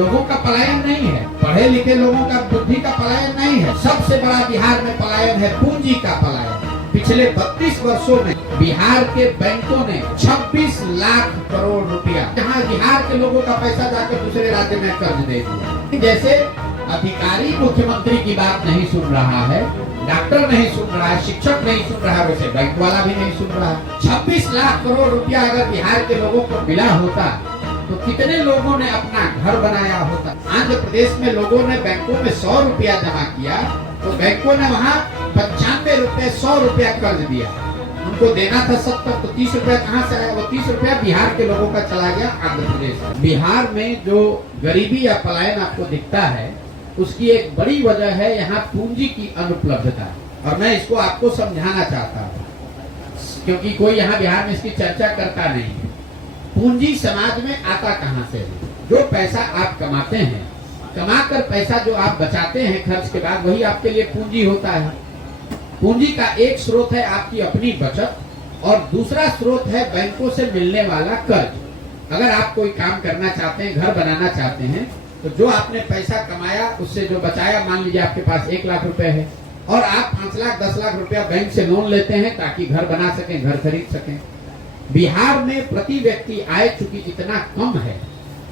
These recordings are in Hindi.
लोगों का पलायन नहीं है, पढ़े लिखे लोगों का बुद्धि का पलायन नहीं है। सबसे बड़ा बिहार में पलायन है पूंजी का पलायन। पिछले 32 वर्षों में बिहार के बैंकों ने 26 लाख करोड़ रुपया, जहाँ बिहार के लोगों का पैसा जाकर दूसरे राज्य में कर्ज दे दिया। जैसे अधिकारी मुख्यमंत्री की बात नहीं सुन रहा है, डॉक्टर नहीं सुन रहा है, शिक्षक नहीं सुन रहा है, वैसे बैंक वाला भी नहीं सुन रहा है। 26 लाख करोड़ रुपया अगर बिहार के लोगों को मिला होता तो कितने लोगों ने अपना घर बनाया होता। आंध्र प्रदेश में लोगों ने बैंकों में 100 रुपया जमा किया तो बैंकों ने वहाँ 95 रुपए 100 रुपया कर्ज दिया। उनको देना था 70, तो 30 रुपया कहाँ से आया? वो 30 रुपया बिहार के लोगों का चला गया आंध्र प्रदेश। बिहार में जो गरीबी या पलायन आपको दिखता है उसकी एक बड़ी वजह है यहाँ पूंजी की अनुपलब्धता। और मैं इसको आपको समझाना चाहता हूँ क्योंकि कोई यहाँ बिहार में इसकी चर्चा करता नहीं है। पूंजी समाज में आता कहाँ से है? जो पैसा आप कमाते हैं, कमाकर पैसा जो आप बचाते हैं खर्च के बाद, वही आपके लिए पूंजी होता है। पूंजी का एक स्रोत है आपकी अपनी बचत और दूसरा स्रोत है बैंकों से मिलने वाला कर्ज। अगर आप कोई काम करना चाहते हैं, घर बनाना चाहते हैं, तो जो आपने पैसा कमाया उससे जो बचाया, मान लीजिए आपके पास 1 लाख रुपए है और आप 5 लाख 10 लाख रुपया बैंक से लोन लेते हैं ताकि घर बना सकें, घर खरीद सकें। बिहार में प्रति व्यक्ति आय चूंकि इतना कम है,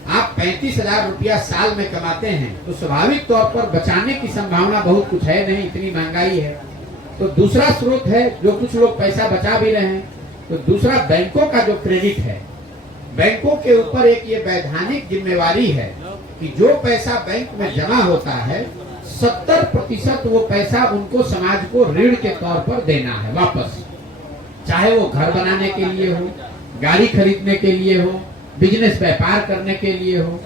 आप 35,000 रुपया साल में कमाते हैं तो स्वाभाविक तौर पर बचाने की संभावना बहुत कुछ है नहीं, इतनी महंगाई है। तो दूसरा स्रोत है, जो कुछ लोग पैसा बचा भी रहे हैं, तो दूसरा बैंकों का जो क्रेडिट है। बैंकों के ऊपर एक ये वैधानिक जिम्मेवारी है कि जो पैसा बैंक में जमा होता है 70% वो पैसा उनको समाज को ऋण के तौर पर देना है वापस, चाहे वो घर बनाने के लिए हो, गाड़ी खरीदने के लिए हो, बिजनेस व्यापार करने के लिए हो।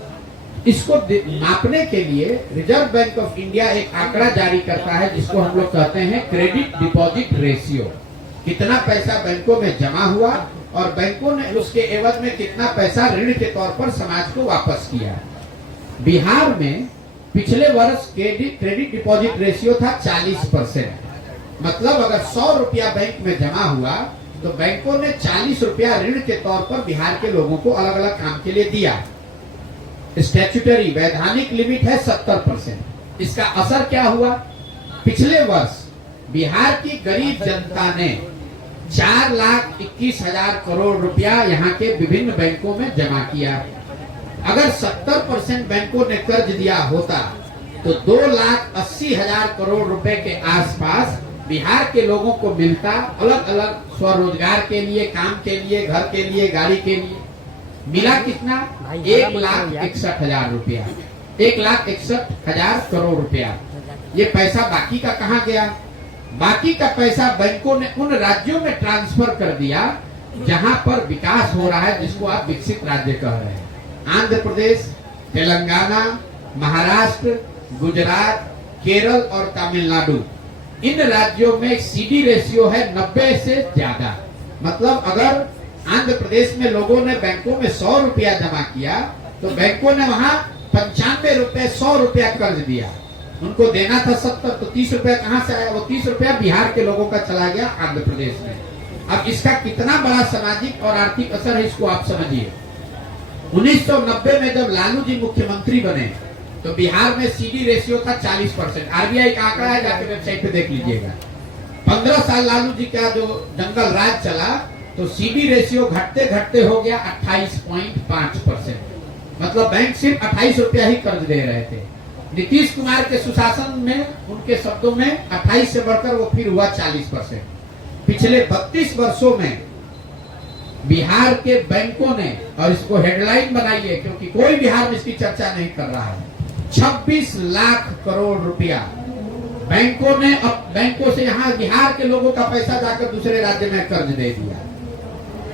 इसको मापने के लिए रिजर्व बैंक ऑफ इंडिया एक आंकड़ा जारी करता है जिसको हम लोग कहते हैं क्रेडिट डिपॉजिट रेशियो। कितना पैसा बैंकों में जमा हुआ और बैंकों ने उसके एवज में कितना पैसा ऋण के तौर पर समाज को वापस किया। बिहार में पिछले वर्ष क्रेडिट डिपॉजिट रेशियो था 40%। मतलब अगर 100 रुपया बैंक में जमा हुआ तो बैंकों ने 40 रुपया ऋण के तौर पर बिहार के लोगों को अलग अलग काम के लिए दिया। स्टैट्यूटरी वैधानिक लिमिट है 70%। इसका असर क्या हुआ? पिछले वर्ष बिहार की गरीब जनता ने 4,21,000 करोड़ रुपया यहाँ के विभिन्न बैंकों में जमा किया। अगर 70% बैंकों ने कर्ज दिया होता तो 2,80,000 करोड़ रुपए के आसपास बिहार के लोगों को मिलता, अलग अलग स्वरोजगार के लिए, काम के लिए, घर के लिए, गाड़ी के लिए। मिला कितना? 1,61,000 रुपया, 1,61,000 करोड़ रुपया। ये पैसा बाकी का कहाँ गया? बाकी का पैसा बैंकों ने उन राज्यों में ट्रांसफर कर दिया जहां पर विकास हो रहा है, जिसको आप विकसित राज्य कह रहे हैं। आंध्र प्रदेश, तेलंगाना, महाराष्ट्र, गुजरात, केरल और तमिलनाडु, इन राज्यों में सीडी रेशियो है 90 से ज्यादा। मतलब अगर आंध्र प्रदेश में लोगों ने बैंकों में 100 रुपया जमा किया तो बैंकों ने वहां 95 रुपए 100 रुपया कर्ज दिया। उनको देना था 70, तो 30 रुपया कहाँ से आया? वो 30 रुपया बिहार के लोगों का चला गया आंध्र प्रदेश में। अब इसका कितना बड़ा सामाजिक और आर्थिक असर है इसको आप समझिए। 1990 में जब लालू जी मुख्यमंत्री बने तो बिहार में सीडी रेशियो था 40%। आरबीआई का आंकड़ा है, जाके वेबसाइट पे देख लीजिएगा। 15 साल लालू जी का जो जंगल राज चला तो सीडी रेशियो घटते घटते हो गया 28.5%। मतलब बैंक सिर्फ 28 रुपया ही कर्ज दे रहे थे। नीतीश कुमार के सुशासन में, उनके शब्दों में, 28 से बढ़कर वो फिर हुआ 40%। पिछले 32 वर्षों में बिहार के बैंकों ने, और इसको हेडलाइन बनाइए क्योंकि कोई बिहार में इसकी चर्चा नहीं कर रहा है, 26 लाख करोड़ रुपया बैंकों ने बैंकों से यहाँ बिहार के लोगों का पैसा जाकर दूसरे राज्य में कर्ज दे दिया।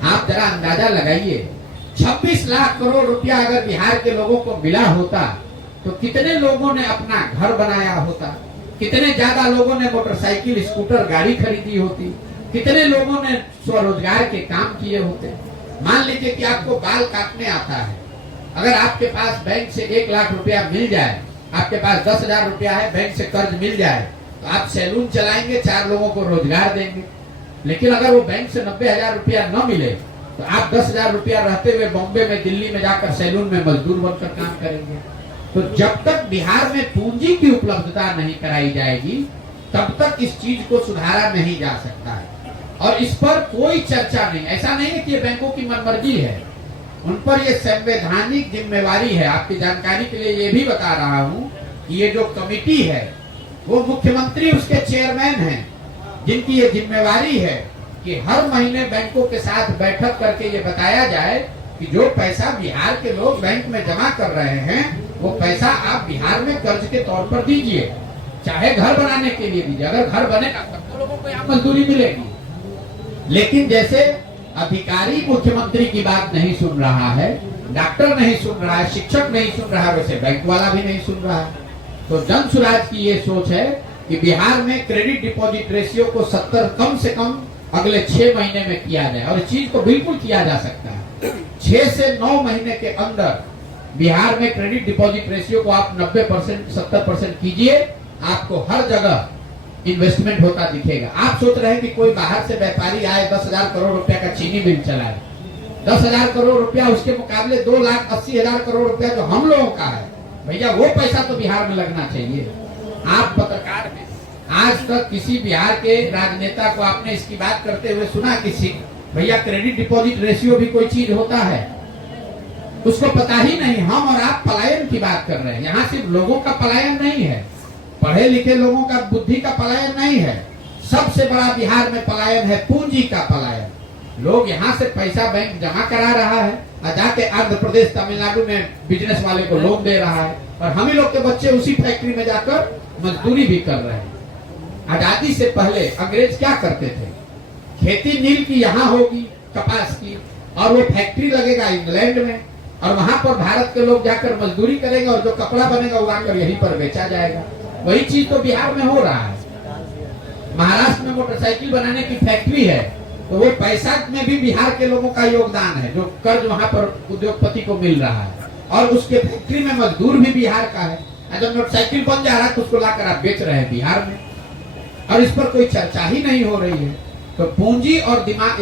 आप जरा अंदाजा लगाइए, 26 लाख करोड़ रुपया अगर बिहार के लोगों को मिला होता तो कितने लोगों ने अपना घर बनाया होता, कितने ज्यादा लोगों ने मोटरसाइकिल, स्कूटर, गाड़ी खरीदी होती, कितने लोगों ने स्वरोजगार के काम किए होते। मान लीजिए कि आपको बाल काटने आता है, अगर आपके पास बैंक से 1 लाख रुपया मिल जाए, आपके पास 10,000 रुपया है, बैंक से कर्ज मिल जाए, तो आप सैलून चलाएंगे, 4 लोगों को रोजगार देंगे। लेकिन अगर वो बैंक से 90,000 रुपया न मिले तो आप 10,000 रुपया रहते हुए बॉम्बे में, दिल्ली में जाकर सैलून में मजदूर बनकर काम करेंगे। तो जब तक बिहार में पूंजी की उपलब्धता नहीं कराई जाएगी तब तक इस चीज को सुधारा नहीं जा सकता है। और इस पर कोई चर्चा नहीं, ऐसा नहीं है कि ये बैंकों की मनमर्जी है, उन पर ये संवैधानिक जिम्मेवारी है। आपकी जानकारी के लिए ये भी बता रहा हूँ कि ये जो कमेटी है वो मुख्यमंत्री उसके चेयरमैन हैं, जिनकी ये जिम्मेवारी है कि हर महीने बैंकों के साथ बैठक करके ये बताया जाए कि जो पैसा बिहार के लोग बैंक में जमा कर रहे हैं वो पैसा आप बिहार में कर्ज के तौर पर दीजिए, चाहे घर बनाने के लिए दीजिए। अगर घर बनेगा तब तो लोगों को यहाँ मजदूरी मिलेगी। लेकिन जैसे अधिकारी मुख्यमंत्री की बात नहीं सुन रहा है, डॉक्टर नहीं सुन रहा है, शिक्षक नहीं सुन रहा है, वैसे बैंक वाला भी नहीं सुन रहा है। तो जन सुराज की ये सोच है कि बिहार में क्रेडिट डिपॉजिट रेशियो को 70 कम से कम अगले 6 महीने में किया जाए। और इस चीज को बिल्कुल किया जा सकता है। 6 से 9 महीने के अंदर बिहार में क्रेडिट डिपॉजिट रेशियो को आप 90% 70% कीजिए, आपको हर जगह इन्वेस्टमेंट होता दिखेगा। आप सोच रहे हैं कि कोई बाहर से व्यापारी आए 10,000 करोड़ रुपया का चीनी मिल चलाए, 10,000 करोड़ रुपया उसके मुकाबले 2,80,000 करोड़ रुपया जो हम लोगों का है, भैया वो पैसा तो बिहार में लगना चाहिए। आप पत्रकार में आज तक किसी बिहार के राजनेता को आपने इसकी बात करते हुए सुना किसी, भैया क्रेडिट डिपॉजिट रेशियो भी कोई चीज होता है? उसको पता ही नहीं। हम और आप पलायन की बात कर रहे हैं। यहाँ सिर्फ लोगों का पलायन नहीं है, पढ़े लिखे लोगों का बुद्धि का पलायन नहीं है। सबसे बड़ा बिहार में पलायन है पूंजी का पलायन। लोग यहाँ से पैसा बैंक जमा करा रहा है और जाके आंध्र प्रदेश तमिलनाडु में बिजनेस वाले को लोन दे रहा है, और हम ही लोग के बच्चे उसी फैक्ट्री में जाकर मजदूरी भी कर रहे हैं। आजादी से पहले अंग्रेज क्या करते थे? खेती नील की यहाँ होगी, कपास की, और वो फैक्ट्री लगेगा इंग्लैंड में, और वहां पर भारत के लोग जाकर मजदूरी करेंगे, और जो कपड़ा बनेगा वो आकर यहीं पर बेचा जाएगा। वही चीज तो बिहार में हो रहा है। महाराष्ट्र में मोटरसाइकिल बनाने की फैक्ट्री है, तो वो पैसा में भी बिहार के लोगों का योगदान है, जो कर्ज वहां पर उद्योगपति को मिल रहा है, और उसके फैक्ट्री में मजदूर भी बिहार का है। जब मोटरसाइकिल बन जा रहा है तो उसको लाकर आप बेच रहे हैं बिहार में, और इस पर कोई चर्चा ही नहीं हो रही है। तो पूंजी और दिमाग,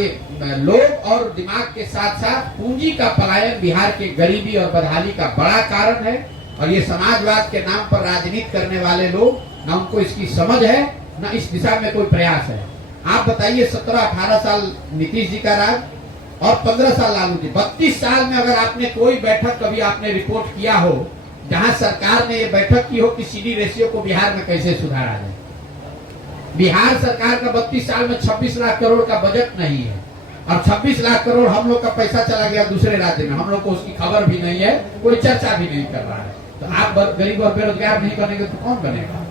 लोग और दिमाग के साथ साथ पूंजी का पलायन बिहार के गरीबी और बदहाली का बड़ा कारण है। और ये समाजवाद के नाम पर राजनीति करने वाले लोग, न उनको इसकी समझ है, न इस दिशा में कोई प्रयास है। आप बताइए, 17-18 साल नीतीश जी का राज और 15 साल लालू जी, 32 साल में अगर आपने कोई बैठक कभी आपने रिपोर्ट किया हो जहां सरकार ने ये बैठक की हो कि सीडी रेशियो को बिहार में कैसे सुधारा जाए? बिहार सरकार का 32 साल में 26 लाख करोड़ का बजट नहीं है, और 26 लाख करोड़ हम लोग का पैसा चला गया दूसरे राज्य में। हम लोग को उसकी खबर भी नहीं है, कोई चर्चा भी नहीं कर रहा है। तो आप गरीब और बेरोजगार नहीं बनेंगे तो कौन बनेगा?